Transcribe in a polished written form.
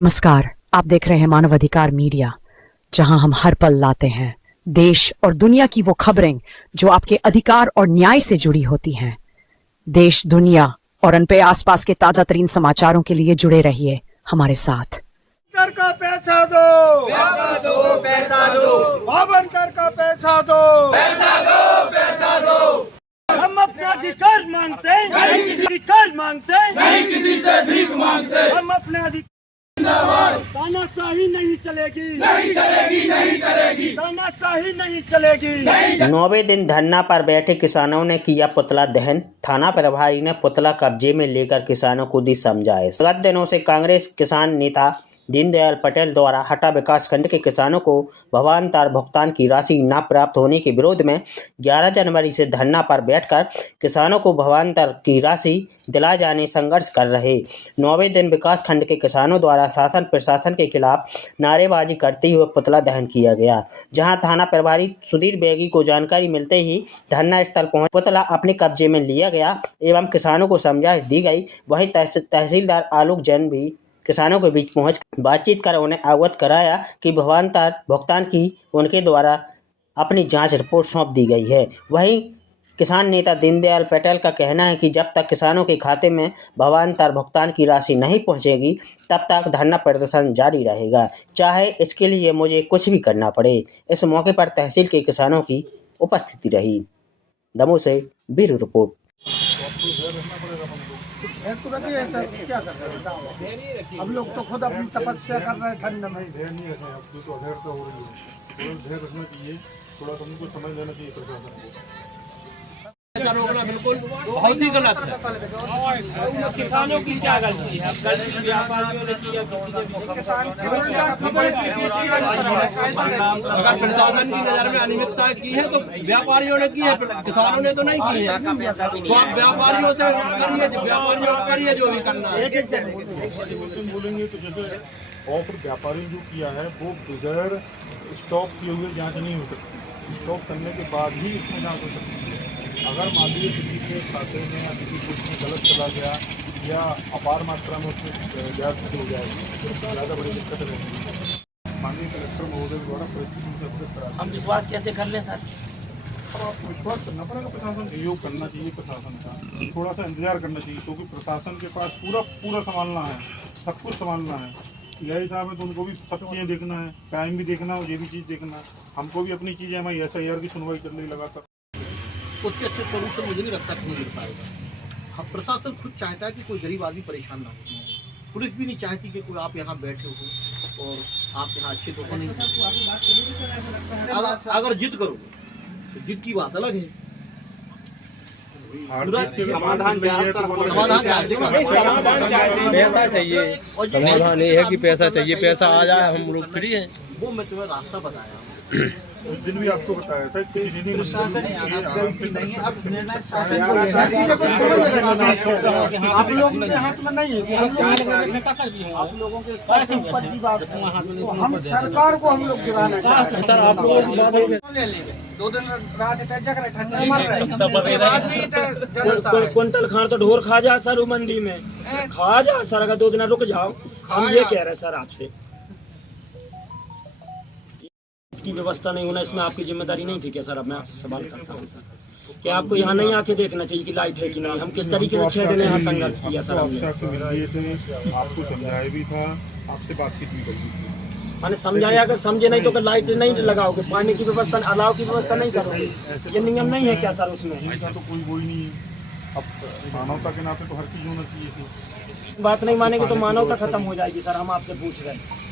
नमस्कार, आप देख रहे हैं मानव अधिकार मीडिया, जहां हम हर पल लाते हैं देश और दुनिया की वो खबरें जो आपके अधिकार और न्याय से जुड़ी होती हैं। देश, दुनिया और उनपे आसपास के ताजा तरीन समाचारों के लिए जुड़े रहिए हमारे साथ। कर का पैसा दो, पैसा दो, पैसा दो, बावन कर का पैसा दो, पैसा दो, पैसा दो। हम अपना अधिकार मांगते हैं, नहीं किसी अधिकार मांगते हैं, नहीं किसी से भीख मांगते। हम अपना अधिकार। तानाशाही नहीं चलेगी, नहीं चलेगी, नहीं चलेगी, तानाशाही नहीं चलेगी। 9वें दिन धरना पर बैठे किसानों ने किया पुतला दहन। थाना प्रभारी ने पुतला कब्जे में लेकर किसानों को दी समझाइश। गत दिनों से कांग्रेस किसान नेता दीनदयाल पटेल द्वारा हटा विकासखंड के किसानों को भावांतर भुगतान की राशि न प्राप्त होने के विरोध में 11 जनवरी से धरना पर बैठकर किसानों को भावांतर की राशि दिलाए जाने संघर्ष कर रहे। 9वें दिन विकासखंड के किसानों द्वारा शासन प्रशासन के खिलाफ नारेबाजी करते हुए पुतला दहन किया गया, जहां थाना प्रभारी सुधीर बेगी को जानकारी मिलते ही धरना स्थल पहुंच पुतला अपने कब्जे में लिया गया एवं किसानों को समझाइश दी गई। वहीं तहसीलदार आलोक जैन भी किसानों के बीच पहुंच बातचीत कर उन्हें अवगत कराया कि भावांतर भुगतान की उनके द्वारा अपनी जांच रिपोर्ट सौंप दी गई है। वहीं किसान नेता दीनदयाल पटेल का कहना है कि जब तक किसानों के खाते में भावांतर भुगतान की राशि नहीं पहुंचेगी तब तक धरना प्रदर्शन जारी रहेगा, चाहे इसके लिए मुझे कुछ भी करना पड़े। इस मौके पर तहसील के किसानों की उपस्थिति रही। दमोह से ब्यूरो रिपोर्ट। क्या कर रहे हैं? अब लोग तो खुद अपनी तपस्या कर रहे हैं ठंड में। धैर्य नहीं रखें, अब तो अधैर्यता हो रही है। थोड़ा धैर्य रखना चाहिए, थोड़ा तुमको समय देना चाहिए प्रशासन को। रोकना बिल्कुल बहुत ही गलत है। किसानों की क्या गलती है? गलती व्यापारियों ने की या किसी अगर प्रशासन की नजर में अनियमितता की है तो व्यापारियों ने की है, किसानों ने तो नहीं की है। तो आप व्यापारियों से करिए, व्यापारियों को करिए जो भी करना है। बोलेंगे तो जैसे ऑफर व्यापारी जो किया है वो बगैर स्टॉप किए हुए जाँच नहीं हो सकती। स्टॉप करने के बाद ही इसमें जाँच हो सकती है। अगर मान लीजिए किसी के खाते में या किसी को उसमें गलत चला गया या अपार मात्रा में उसमें ब्याज हो जाएगी तो ज़्यादा बड़ी दिक्कत रहेगी। माननीय कलेक्टर महोदय द्वारा परिस्थिति हम विश्वास कैसे कर लें सर? अब आपको विश्वास करना पड़ेगा, प्रशासन सहयोग करना चाहिए, प्रशासन का थोड़ा सा इंतजार करना चाहिए, क्योंकि प्रशासन के पास पूरा संभालना है, सब कुछ संभालना है। यही साहब है तो उनको भी सब चीज़ें देखना है, टाइम भी देखना है, ये भी चीज़ देखना है। हमको भी अपनी चीज़ें हमारी SIR की सुनवाई करने लगातार उसके अच्छे सोल्यूशन मुझे नहीं लगता कि मिल पाएगा। हम प्रशासन खुद चाहता है कि कोई गरीब आदमी परेशान ना हो। पुलिस भी नहीं चाहती कि कोई आप यहाँ बैठे हो और आप यहाँ अच्छे तो नहीं। अगर जिद करो तो जिद की बात अलग है। समाधान पैसा चाहिए, समाधान ये है कि पैसा चाहिए, पैसा आ जाए हम लोग फ्री हैं। वो मैं तुम्हें रास्ता बताया उस दिन भी आपको बताया था कि प्रशासन नहीं है, अब निर्णय शासन को लेना है। आप लोगों के हाथ में नहीं है, आप लोगों के ऊपर की बात है। तो हम सरकार को हम लोग गिराना चाहते हैं। सर आप लोग 2 दिन रात जग रहे, ठंडा मर रहे। क्विंटल खान तो ढोर खा जा सर मंडी में, खा जा सर, अगर 2 दिन रुक जाओ। हम ये कह रहे हैं सर आपसे की व्यवस्था नहीं होना, इसमें आपकी जिम्मेदारी नहीं थी क्या सर? अब मैं आपसे सवाल करता हूँ सर, क्या आपको यहाँ नहीं आके देखना चाहिए कि लाइट है कि नहीं? हम किस तरीके से 6 दिन यहाँ संघर्ष किया सर हमने। आपको समझाया भी था, आपसे बातचीत भी करी थी। मैंने समझाया, अगर समझे नहीं तो लाइट नहीं लगाओगे, पानी की व्यवस्था, अलाव की व्यवस्था नहीं करोगे, ये नियम नहीं है क्या सर? उसमें ऐसा तो कोई नहीं है। अब मानवता के नाते तो हर चीज़ होना चाहिए। बात नहीं मानेंगे तो मानवता खत्म हो जाएगी सर। हम आपसे पूछ रहे हैं